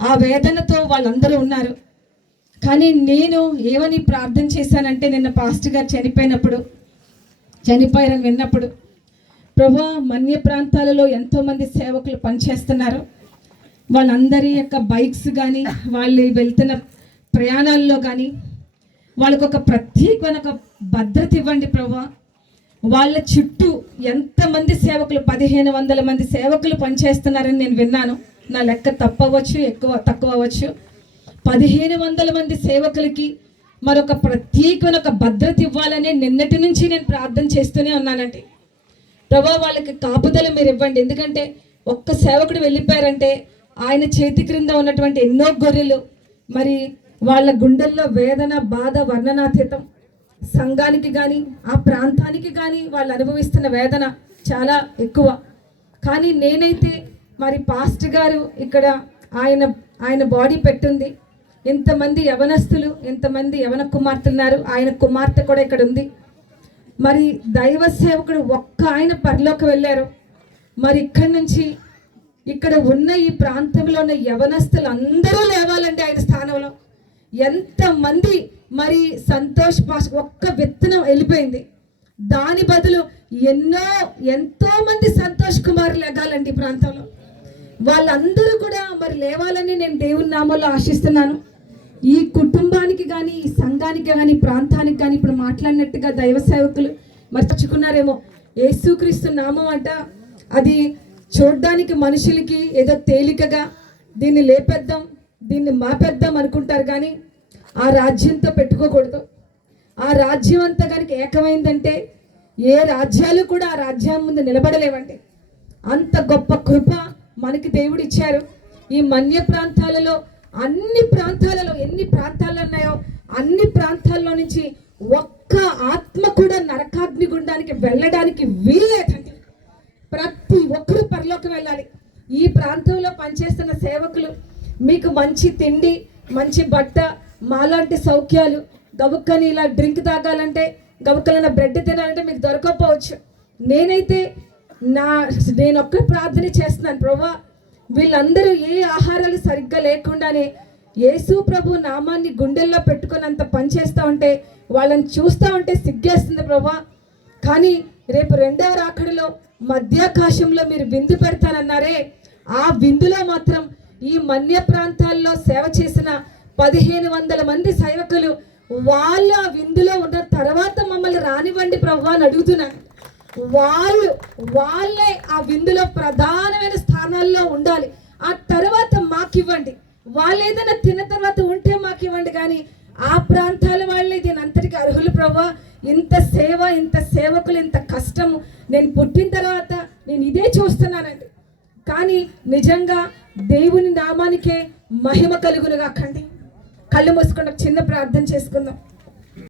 ఆ వేదనతో వాళ్ళందరూ ఉన్నారు. కానీ నేను ఏమని ప్రార్థన చేశానంటే, నిన్న పాస్టర్ గారు చనిపోయారని విన్నప్పుడు, ప్రభా మన్య ప్రాంతాలలో ఎంతోమంది సేవకులు పనిచేస్తున్నారు, వాళ్ళందరి యొక్క బైక్స్ కానీ వాళ్ళు వెళ్తున్న ప్రయాణాల్లో కానీ వాళ్ళకు ఒక ప్రత్యేకమైన ఒక భద్రత ఇవ్వండి ప్రభా. వాళ్ళ చుట్టూ ఎంతమంది సేవకులు 1500 మంది సేవకులు పనిచేస్తున్నారని నేను విన్నాను. నా లెక్క తప్పవచ్చు, తక్కువ అవ్వచ్చు. 1500 మంది సేవకులకి మరొక ప్రత్యేకమైన ఒక భద్రత ఇవ్వాలని నిన్నటి నుంచి నేను ప్రార్థన చేస్తూనే ఉన్నానండి. ప్రభా వాళ్ళకి కాపుదల మీరు ఇవ్వండి. ఎందుకంటే ఒక్క సేవకుడు వెళ్ళిపోయారంటే ఆయన చేతి క్రింద ఉన్నటువంటి ఎన్నో గొర్రెలు, మరి వాళ్ళ గుండెల్లో వేదన, బాధ వర్ణనాతీతం. సంఘానికి కానీ ఆ ప్రాంతానికి కానీ వాళ్ళు అనుభవిస్తున్న వేదన చాలా ఎక్కువ. కానీ నేనైతే మరి పాస్టర్ గారు ఇక్కడ ఆయన బాడీ పెట్టుంది, ఎంతమంది యవనస్తులు, ఎంతమంది యవన కుమార్తెలు ఉన్నారు, ఆయన కుమార్తె కూడా ఇక్కడ ఉంది. మరి దైవ సేవకుడు ఒక్క ఆయన పరలోకి వెళ్ళారు. మరి ఇక్కడి నుంచి ఇక్కడ ఉన్న ఈ ప్రాంతంలో ఉన్న యవనస్తులు అందరూ లేవాలండి ఆయన స్థానంలో. ఎంతమంది మరి సంతోష్ ఒక్క విత్తనం వెళ్ళిపోయింది, దాని బదులు ఎంతో మంది సంతోష్ కుమార్ లేగాలండి ఈ ప్రాంతంలో. వాళ్ళందరూ కూడా మరి లేవాలని నేను దేవుని నామంలో ఆశిస్తున్నాను. ఈ కుటుంబానికి కానీ, ఈ సంఘానికి కానీ, ప్రాంతానికి కానీ ఇప్పుడు మాట్లాడినట్టుగా దైవ సేవకులు మర్చుకున్నారేమో. యేసుక్రీస్తు నామం అంట, అది చూడ్డానికి మనుషులకి ఏదో తేలికగా దీన్ని లేపేద్దాం, దీన్ని మాపేద్దాం అనుకుంటారు. కానీ ఆ రాజ్యంతో పెట్టుకోకూడదు. ఆ రాజ్యం అంతా కనుక ఏకమైందంటే ఏ రాజ్యాలు కూడా ఆ రాజ్యం ముందు నిలబడలేవండి. అంత గొప్ప కృప మనకి దేవుడు ఇచ్చారు. ఈ మన్య ప్రాంతాలలో, అన్ని ప్రాంతాలలో ఎన్ని ప్రాంతాలు ఉన్నాయో అన్ని ప్రాంతాల్లో నుంచి ఒక్క ఆత్మ కూడా నరకాగ్ని గుండానికి వెళ్ళడానికి వీల్లేదండి. ప్రతి ఒక్కరూ పరలోకి వెళ్ళాలి. ఈ ప్రాంతంలో పనిచేస్తున్న సేవకులు మీకు మంచి తిండి, మంచి బట్ట, మాలాంటి సౌఖ్యాలు, గబుక్కని ఇలా డ్రింక్ తాగాలంటే, గబుక్కలైన బ్రెడ్ తినాలంటే మీకు దొరకకపోవచ్చు. నేను ఒక్క ప్రార్థన చేస్తున్నాను, ప్రభా వీళ్ళందరూ ఏ ఆహారాలు సరిగ్గా లేకుండానే యేసు ప్రభు నామాన్ని గుండెల్లో పెట్టుకున్నంత పని చేస్తూ ఉంటే వాళ్ళని చూస్తూ ఉంటే సిగ్గేస్తుంది ప్రభా. కానీ రేపు రెండవ రాకడలో మధ్యాకాశంలో మీరు విందు పెడతానన్నారే, ఆ విందులో మాత్రం ఈ మన్య ప్రాంతాల్లో సేవ చేసిన 1500 మంది సేవకులు వాళ్ళ విందులో ఉన్న తర్వాత మమ్మల్ని రానివ్వండి ప్రభు అని అడుగుతున్నాను. వాళ్ళే ఆ విందులో ప్రధానమైన స్థానాల్లో ఉండాలి. ఆ తర్వాత మాకివ్వండి. వాళ్ళు ఏదైనా తిన్న తర్వాత ఉంటే మాకివ్వండి. కానీ ఆ ప్రాంతాల వాళ్ళే దీని అంతటికి అర్హులు ప్రభు. ఇంత సేవ, ఇంత సేవకులు, ఇంత కష్టము నేను పుట్టిన తర్వాత నేను ఇదే చూస్తున్నానండి. కానీ నిజంగా దేవుని నామానికే మహిమ కలుగునుగాకండి. కళ్ళు మూసుకొని చిన్న ప్రార్థన చేసుకుందాం.